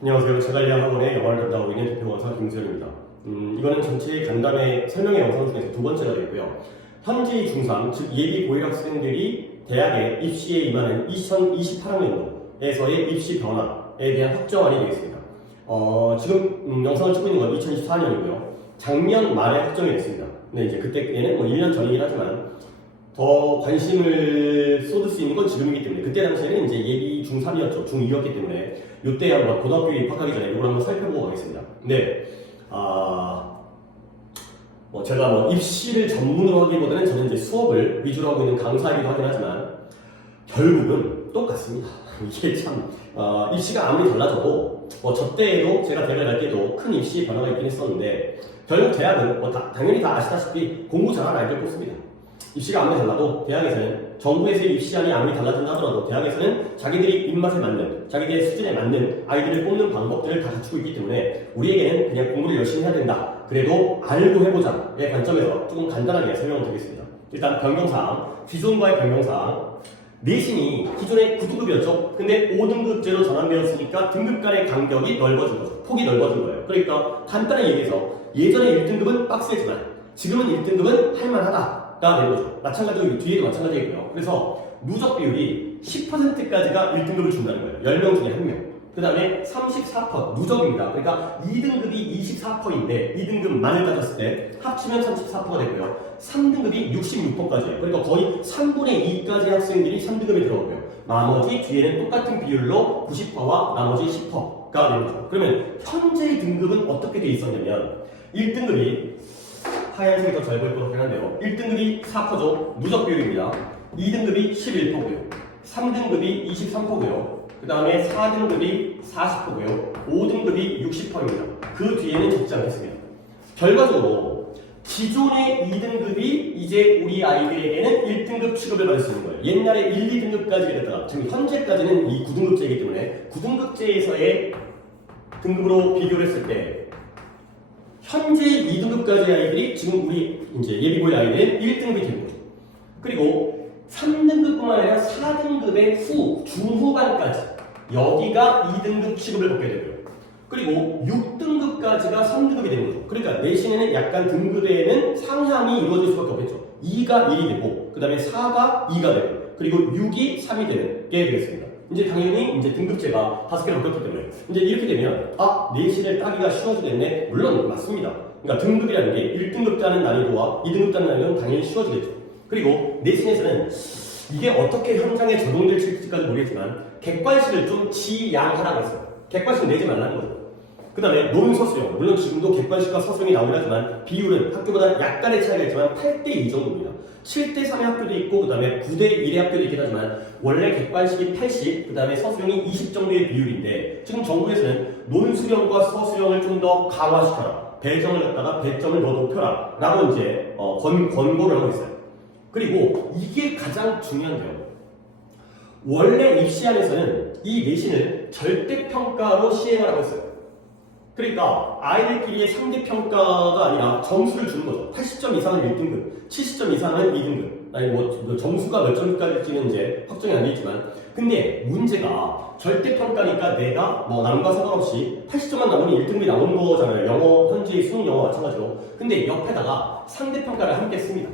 안녕하세요. 제갈리아 학원의 영어를 담당하고 있는 대표 강사 김수현입니다. 이거는 전체 간담회 설명의 영상 중에서 두 번째가 되고요. 현재 중3, 즉 예비 고1 학생들이 대학에 입시에 임하는 2028학년도에서의 입시 변화에 대한 확정안이 되겠습니다. 지금 영상을 찍고 있는 건 2024년이고요. 작년 말에 확정이 됐습니다. 근데 이제 그때는 1년 전이긴 하지만 더 관심을 쏟을 수 있는 건 지금이기 때문에 그때 당시에는 이제 예비 중3이었죠. 중2였기 때문에 이때 한번 고등학교에 입학하기 전에 이걸 한번 살펴보고 가겠습니다. 근데 제가 입시를 전문으로 하기보다는 저는 이제 수업을 위주로 하고 있는 강사이기도 하긴 하지만 결국은 똑같습니다. 이게 참 입시가 아무리 달라져도 저 때에도 제가 대학을 갈 때도 큰 입시 변화가 있긴 했었는데 결국 대학은 당연히 다 아시다시피 공부 잘하는 아이들 뽑습니다. 입시가 아무리 달라도 대학에서는 정부에서의 입시안이 아무리 달라진다 하더라도 대학에서는 자기들이 입맛에 맞는 자기들의 수준에 맞는 아이들을 뽑는 방법들을 다 갖추고 있기 때문에 우리에게는 그냥 공부를 열심히 해야 된다. 그래도 알고 해보자의 관점에서 조금 간단하게 설명을 드리겠습니다. 일단 변경사항, 기존과의 변경사항. 내신이 기존에 9등급이었죠. 근데 5등급제로 전환되었으니까 등급 간의 간격이 넓어진 거죠. 폭이 넓어진 거예요. 그러니까 간단하게 얘기해서 예전에 1등급은 빡세지만 지금은 1등급은 할만하다. 가 되는 거죠. 마찬가지로 뒤에도 마찬가지이고요. 그래서 누적 비율이 10%까지가 1등급을 준다는 거예요. 10명 중에 1명. 그 다음에 34% 누적입니다. 그러니까 2등급이 24%인데 2등급만을 따졌을 때 합치면 34%가 되고요. 3등급이 66%까지예요. 그러니까 거의 3분의 2까지 학생들이 3등급에 들어오고요. 나머지 뒤에는 똑같은 비율로 90%와 나머지 10%가 되는 거죠. 그러면 현재의 등급은 어떻게 돼 있었냐면 1등급이 하얀색이 더 잘 보일 것 같긴 한데요. 1등급이 4%죠. 누적 비율입니다. 2등급이 11%고요. 3등급이 23%고요. 그 다음에 4등급이 40%고요. 5등급이 60%입니다. 그 뒤에는 적지 않겠습니다. 결과적으로 기존의 2등급이 이제 우리 아이들에게는 1등급 취급을 받을 수 있는 거예요. 옛날에 1, 2등급까지 됐다가 지금 현재까지는 이 9등급제이기 때문에 9등급제에서의 등급으로 비교를 했을 때 현재 2등급까지 아이들이 지금 우리 이제 예비고의 아이들은 1등급이 되는 거죠. 그리고 3등급뿐만 아니라 4등급의 중후반까지 여기가 2등급 취급을 받게 되고요. 그리고 6등급까지가 3등급이 되는 거죠. 그러니까 내신에는 약간 등급에는 상향이 이루어질 수밖에 없겠죠. 2가 1이 되고 그 다음에 4가 2가 되고 그리고 6이 3이 되는 게 되겠습니다. 이제 당연히 이제 등급제가 5개로 바뀌었기 때문에 이제 이렇게 되면 내신을 따기가 쉬워지겠네. 물론 맞습니다. 그러니까 등급이라는 게 1등급 따는 난이도와 2등급 따는 난이도는 당연히 쉬워지겠죠. 그리고 내신에서는 이게 어떻게 현장에 적용될지까지 모르겠지만 객관식을 좀 지양하라고 했어요. 객관식 내지 말라는 거죠. 그 다음에 논서수용, 물론 지금도 객관식과 서수용이 나오긴 하지만 비율은 학교보다 약간의 차이가 있지만 8대2 정도입니다. 7대3의 학교도 있고 그 다음에 9대1의 학교도 있긴 하지만 원래 객관식이 80, 그 다음에 서수용이 20 정도의 비율인데 지금 정부에서는 논수령과 서수용을 좀 더 강화시켜라. 배정을 갖다가 배점을 더 높여라. 라고 이제 권고를 하고 있어요. 그리고 이게 가장 중요한데요. 원래 입시안에서는 이 내신을 절대평가로 시행을 하고 있어요. 그러니까 아이들끼리의 상대평가가 아니라 점수를 주는 거죠. 80점 이상은 1등급, 70점 이상은 2등급. 아니 점수가 몇 점까지는 이제 확정이 안 돼 있지만 근데 문제가 절대평가니까 내가 남과 상관없이 80점만 나오면 1등급이 나오는 거잖아요. 영어, 현재 수능 영어 마찬가지로. 근데 옆에다가 상대평가를 함께 씁니다.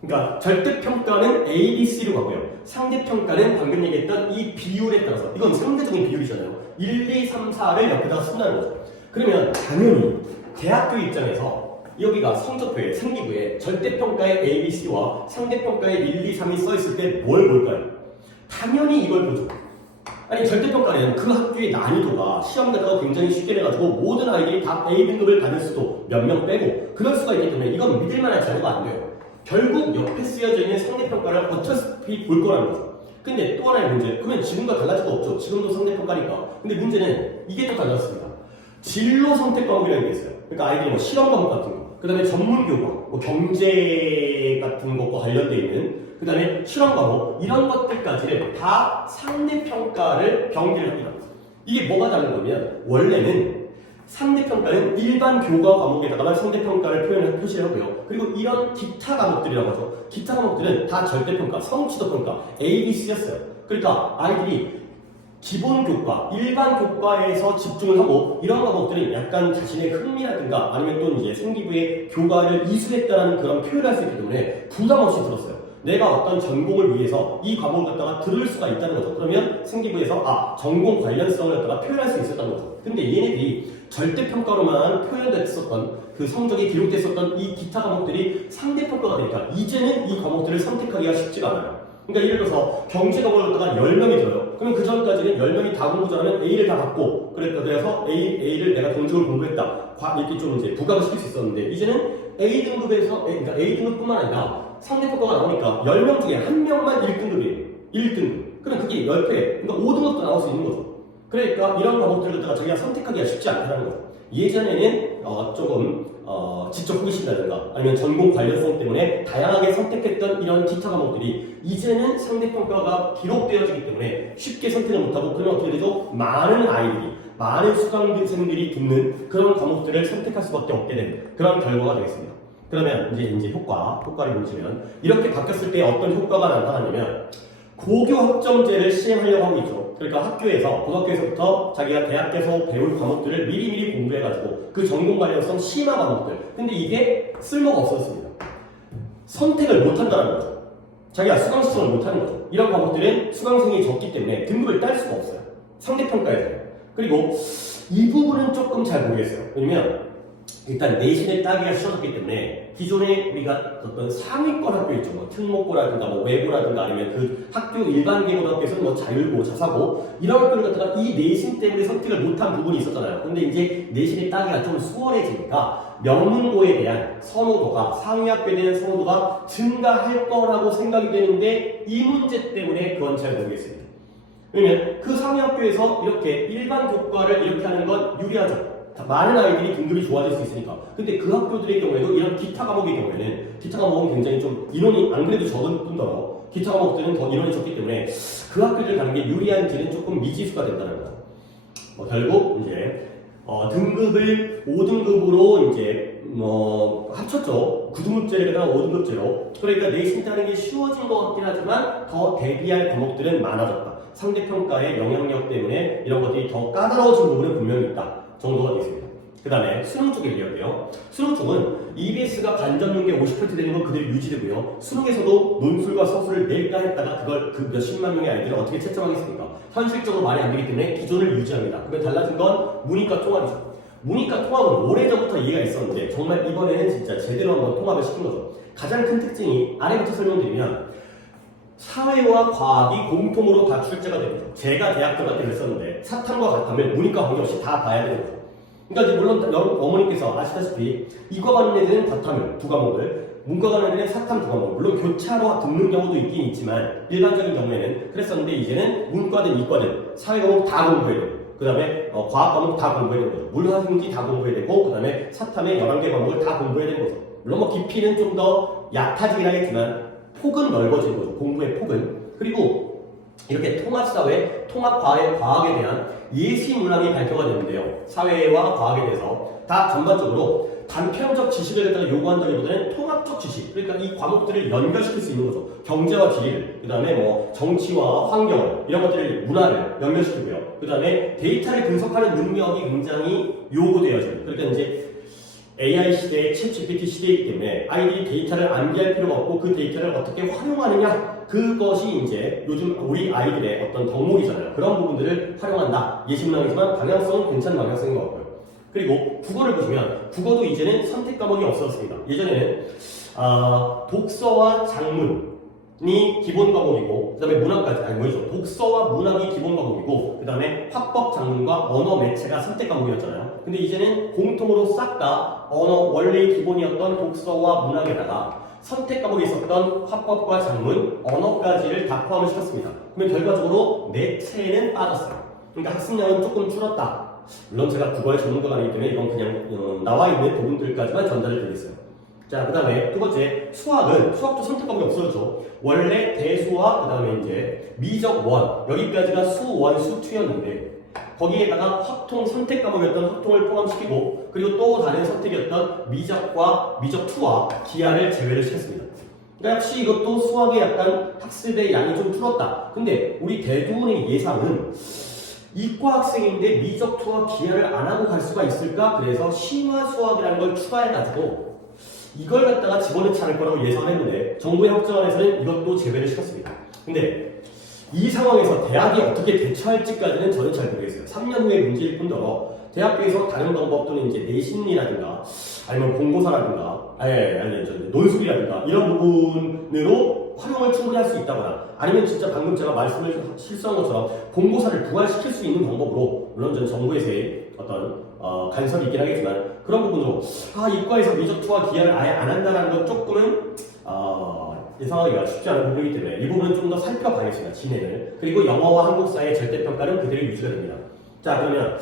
그러니까 절대평가는 A, B, C로 가고요. 상대평가는 방금 얘기했던 이 비율에 따라서 이건 상대적인 비율이잖아요. 1, 2, 3, 4를 옆에다가 쓴다는 거죠. 그러면 당연히 대학교 입장에서 여기가 성적표에 생기부에 절대평가의 A, B, C와 상대평가의 1, 2, 3이 써있을 때 뭘 볼까요? 당연히 이걸 보죠. 아니 절대평가는 그 학교의 난이도가 시험자가 굉장히 쉽게 내가지고 모든 아이들이 다 A등급을 받을 수도 몇 명 빼고 그럴 수가 있기 때문에 이건 믿을만한 자료가 안 돼요. 결국 옆에 쓰여져 있는 상대평가를 어차피 볼 거라는 거죠. 근데 또 하나의 문제, 그러면 지금과 달라질 거 없죠. 지금도 상대평가니까. 근데 문제는 이게 또 달랐습니다. 진로 선택 과목이라는 게 있어요. 그러니까 아이들이 실험 과목 같은 거, 그 다음에 전문 교과, 경제 같은 것과 관련돼 있는, 그 다음에 실험 과목, 이런 것들까지를 다 상대평가를 병기를 합니다. 이게 뭐가 다른 거냐면, 원래는 상대평가는 일반 교과 과목에다가 상대평가를 표시를 하고요. 그리고 이런 기타 과목들이라고 하죠. 기타 과목들은 다 절대평가, 성취도 평가, A, B, C였어요. 그러니까 아이들이 기본 교과, 일반 교과에서 집중을 하고 이런 과목들은 약간 자신의 흥미라든가 아니면 또 이제 생기부의 교과를 이수했다는 그런 표현을 할 수 있기 때문에 부담 없이 들었어요. 내가 어떤 전공을 위해서 이 과목을 갖다가 들을 수가 있다는 거죠. 그러면 생기부에서 전공 관련성을 갖다가 표현할 수 있었다는 거죠. 근데 얘네들이 절대평가로만 표현됐었던 그 성적이 기록됐었던 이 기타 과목들이 상대평가가 되니까 이제는 이 과목들을 선택하기가 쉽지가 않아요. 그러니까 예를 들어서 경제 과목을 갖다가 10명이 들어요. 그러면 그 전까지는 10명이 다 공부 잘하면 A를 다 받고 그래서 A를 내가 경제를 공부했다. 이렇게 좀 이제 부각을 시킬 수 있었는데 이제는 A등급에서 그러니까 A등급뿐만 아니라 상대평가가 나오니까 10명 중에 1명만 1등급이에요. 1등급. 그럼 그게 10배. 그러니까 5등급도 나올 수 있는 거죠. 그러니까 이런 과목들을 갖다가 자기가 선택하기가 쉽지 않다는 거죠. 예전에는 조금 지적 호기심이라든가 아니면 전공 관련성 때문에 다양하게 선택했던 이런 기타 과목들이 이제는 상대평가가 기록되어지기 때문에 쉽게 선택을 못하고 그러면 어떻게 되죠? 많은 수강생들이 듣는 그런 과목들을 선택할 수밖에 없게 되는 그런 결과가 되겠습니다. 그러면 이제 효과를 보시면 이렇게 바뀌었을 때 어떤 효과가 나타나냐면 고교 학점제를 시행하려고 하고 있죠. 그러니까 고등학교에서부터 자기가 대학에서 배울 과목들을 미리미리 공부해가지고 그 전공 관련성 심화 과목들. 근데 이게 쓸모가 없었습니다. 선택을 못한다는 거죠. 자기가 수강 신청을 못하는 거죠. 이런 과목들은 수강생이 적기 때문에 등급을 딸 수가 없어요. 상대평가에서요. 그리고 이 부분은 조금 잘 모르겠어요. 왜냐면 일단 내신을 따기가 쉬워졌기 때문에 기존에 우리가 어떤 상위권 학교 있죠. 뭐 특목고라든가 뭐 외고라든가 아니면 그 학교 일반계 고등학교에서는 뭐 자율고, 자사고 이런 학교를 갖다가 이 내신 때문에 선택을 못한 부분이 있었잖아요. 근데 이제 내신을 따기가 좀 수월해지니까 명문고에 대한 선호도가 상위 학교에 대한 선호도가 증가할 거라고 생각이 되는데 이 문제 때문에 그건 잘 모르겠습니다. 왜냐면 그 상위 학교에서 이렇게 일반 교과를 이렇게 하는 건 유리하죠. 많은 아이들이 등급이 좋아질 수 있으니까. 근데 그 학교들의 경우에도 이런 기타 과목의 경우에는 기타 과목은 굉장히 좀 인원이 안 그래도 적은 뿐더러 기타 과목들은 더 인원이 적기 때문에 그 학교들 가는 게 유리한지는 조금 미지수가 된다는 거죠. 결국 이제 등급을 5등급으로 이제 합쳤죠. 9등급제를 5등급제로. 그러니까 내신 따는 게 쉬워진 것 같긴 하지만 더 대비할 과목들은 많아졌다. 상대평가의 영향력 때문에 이런 것들이 더 까다로워진 부분은 분명히 있다. 정도가 되겠습니다. 그 다음에 수능 쪽에 이야기해요. 수능 쪽은 EBS가 반전 용계 50% 되는 건 그대로 유지되고요. 수능에서도 논술과 서술을 낼까 했다가 그걸 그 몇십만 명의 아이들을 어떻게 채점하겠습니까? 현실적으로 말이 안 되기 때문에 기존을 유지합니다. 그러면 달라진 건 문이과 통합이죠. 문이과 통합은 오래전부터 이해가 있었는데 정말 이번에는 진짜 제대로 한번 통합을 시킨 거죠. 가장 큰 특징이 아래부터 설명드리면 사회와 과학이 공통으로 다 출제가 됩니다. 제가 대학 들어갈 때 그랬었는데 사탐과 같으면 문이과 관계없이 다 봐야 되는 거죠. 그러니까 이제 물론 여러분 어머니께서 아시다시피 이과 가는 애들은 다탐을 2과목을 문과 가는 애들은 사탐 2과목을 물론 교차로 듣는 경우도 있긴 있지만 일반적인 경우에는 그랬었는데 이제는 문과든 이과든 사회 과목 다 공부해야 되고 그 다음에 과학 과목 다 공부해야 되는 거죠. 물화생지 다 공부해야 되고 그 다음에 사탐의 11개 과목을 다 공부해야 되는 거죠. 물론 뭐 깊이는 좀 더 얕아지긴 하겠지만 폭은 넓어지는 거죠. 공부의 폭은. 그리고 이렇게 통합사회, 통합과학에 대한 예시문항이 발표가 되는데요. 사회와 과학에 대해서 다 전반적으로 단편적 지식을 갖다가 요구한다기보다는 통합적 지식. 그러니까 이 과목들을 연결시킬 수 있는 거죠. 경제와 지리를, 그 다음에 뭐 정치와 환경을, 이런 것들을 문화를 연결시키고요. 그 다음에 데이터를 분석하는 능력이 굉장히 요구되어져요. 그러니까 이제 AI 시대의 챗 GPT 시대이기 때문에 아이들이 데이터를 암기할 필요가 없고 그 데이터를 어떻게 활용하느냐 그것이 이제 요즘 우리 아이들의 어떤 덕목이잖아요. 그런 부분들을 활용한다. 예시문항이지만 방향성은 괜찮은 방향성인 것 같고요. 그리고 국어를 보시면 국어도 이제는 선택 과목이 없어졌습니다. 예전에는 독서와 작문이 기본 과목이고 그 다음에 문학까지 독서와 문학이 기본 과목이고 그 다음에 화법 작문과 언어 매체가 선택 과목이었잖아요. 근데 이제는 공통으로 싹 다 원래 기본이었던 독서와 문학에다가 선택 과목에 있었던 화법과 작문, 언어까지를 다 포함을 시켰습니다. 그러면 결과적으로 매체는 빠졌어요. 그러니까 학습량은 조금 줄었다. 물론 제가 국어의 전문가가 아니기 때문에 이건 그냥 나와 있는 부분들까지만 전달을 드리겠어요. 자, 그 다음에 두 번째, 수학도 선택 과목이 없어졌죠. 원래 대수와 그 다음에 이제 미적 원, 여기까지가 수, 원, 수, 투였는데 거기에다가 확통 선택 과목이었던 확통을 포함시키고 그리고 또 다른 선택이었던 미적과 미적2와 기하를 제외를 시켰습니다. 그러니까 역시 이것도 수학의 약간 학습의 양이 좀 줄었다. 근데 우리 대부분의 예상은 이과 학생인데 미적 투합 기하를 안 하고 갈 수가 있을까? 그래서 심화 수학이라는 걸 추가해가지고 이걸 갖다가 집어넣지 않을 거라고 예상했는데 정부의 협정안에서는 이것도 제외를 시켰습니다. 근데 이 상황에서 대학이 어떻게 대처할지까지는 저는 잘 모르겠어요. 3년 후의 문제일 뿐더러 대학교에서 다른 방법 또는 이제 내신이라든가 아니면 공고사라든가 아니면 논술이라든가 이런 부분으로 활용을 충분히 할 수 있다거나 아니면 진짜 방금 제가 말씀을 실수한 것처럼 공고사를 부활시킬 수 있는 방법으로 물론 저는 정부에서의 어떤 간섭이 있긴 하겠지만 그런 부분으로 이과에서 미적투와 기하를 아예 안 한다는 건 조금은 예상하기가 쉽지 않은 부분이기 때문에 이 부분은 좀 더 살펴봐야겠습니다. 진행을. 그리고 영어와 한국사의 절대평가는 그대로 유지가 됩니다. 자 그러면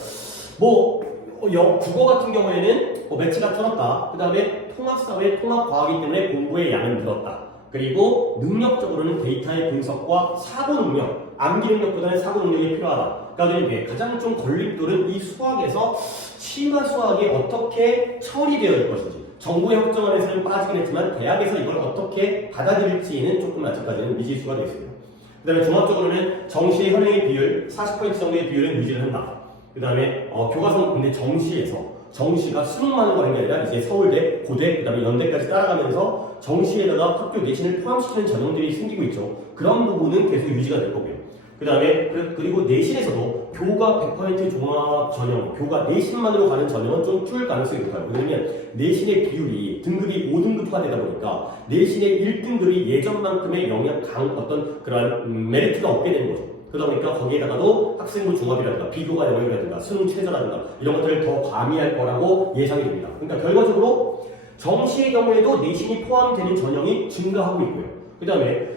국어 같은 경우에는 매치가 줄었다. 그 다음에 통합사회, 통합과학이기 때문에 공부의 양은 늘었다. 그리고 능력적으로는 데이터의 분석과 사고 능력, 암기 능력보다는 사고 능력이 필요하다. 그러니까 가장 좀 걸림돌은 이 수학에서 심화 수학이 어떻게 처리되어질 것인지. 정부의 협정안에서는 빠지긴 했지만 대학에서 이걸 어떻게 받아들일지는 조금 아직까지는 미지수가 되어 있습니다. 그 다음에 종합적으로는 정시의 현행의 비율, 40% 정도의 비율은 유지를 한다. 그 다음에 교과서 근데 정시가 수능 많은 거 하는 게 아니라 이제 서울대, 고대, 그 다음에 연대까지 따라가면서 정시에다가 학교 내신을 포함시키는 전형들이 생기고 있죠. 그런 부분은 계속 유지가 될 거고요. 그 다음에 그리고 내신에서도 교과 100% 종합 전형, 교과 내신만으로 가는 전형은 좀 줄 가능성이 높아요. 왜냐면 내신의 비율이 등급이 5등급화 되다 보니까 내신의 1등급이 예전만큼의 어떤 그런 메리트가 없게 되는 거죠. 그러다 보니까 거기에다가도 학생부 종합이라든가 비교과 영역이라든가 수능 최저라든가 이런 것들을 더 가미할 거라고 예상이 됩니다. 그러니까 결과적으로 정시의 경우에도 내신이 포함되는 전형이 증가하고 있고요. 그 다음에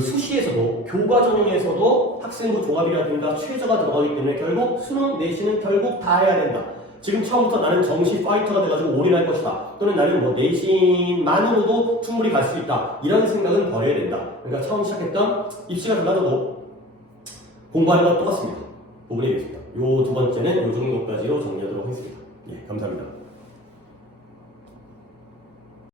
수시에서도 교과 전형에서도 학생부 종합이라든가 최저가 들어가기 때문에 결국 수능 내신은 결국 다 해야 된다. 지금 처음부터 나는 정시 파이터가 돼가지고 올인할 것이다. 또는 나는 내신만으로도 충분히 갈 수 있다. 이런 생각은 버려야 된다. 그러니까 처음 시작했던 입시가 달라져도 공부하는 건 똑같습니다. 부분이 되겠습니다. 요 두 번째는 요 정도까지로 정리하도록 하겠습니다. 예, 감사합니다.